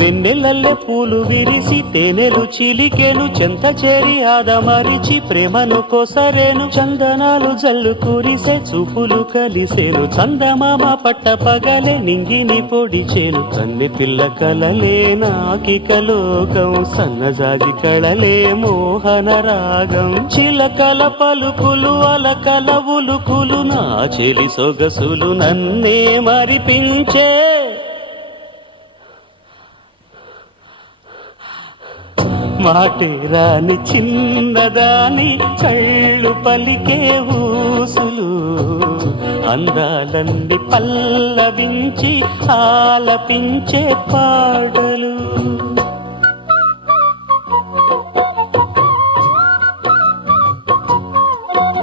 వెన్నెలల్లె పూలు విరిసి తేనెలు చిలికెను, చెంత చేరి ఆదమరిచి ప్రేమను కొసరేను, చందనాలు జల్లు కురిసే చూపులు కలిసేను, చందమామ పట్ట పగలే నింగిని పొడిచేను, కన్నె పిల్ల కలలే నాకిక లోకం, సన్నజాగి కళలే మోహన రాగం, చిలకల పలుకులు అలకల ఉలుకులు, నా చెలి సొగసులు నన్నే మరిపించే, మాటు రాని చిన్నదాని కళ్ళు పలికే ఊసులు, అందాలన్నీ పల్లవించి ఆలపించే పాటలు.